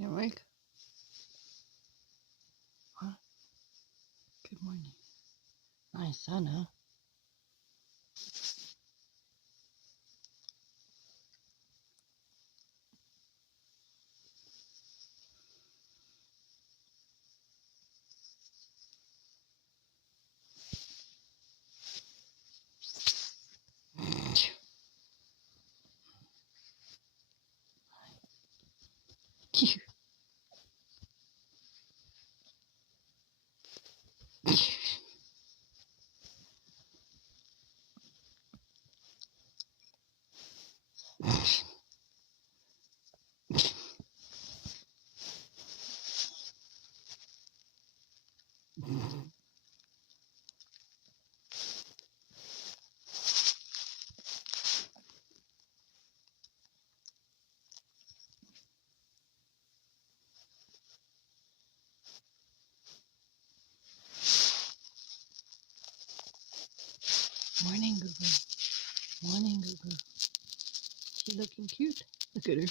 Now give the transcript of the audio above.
You awake? Huh? Good morning. Nice sun, huh? Cute. Morning, Goo-Goo. Morning, Goo-Goo. She looking cute. Look at her.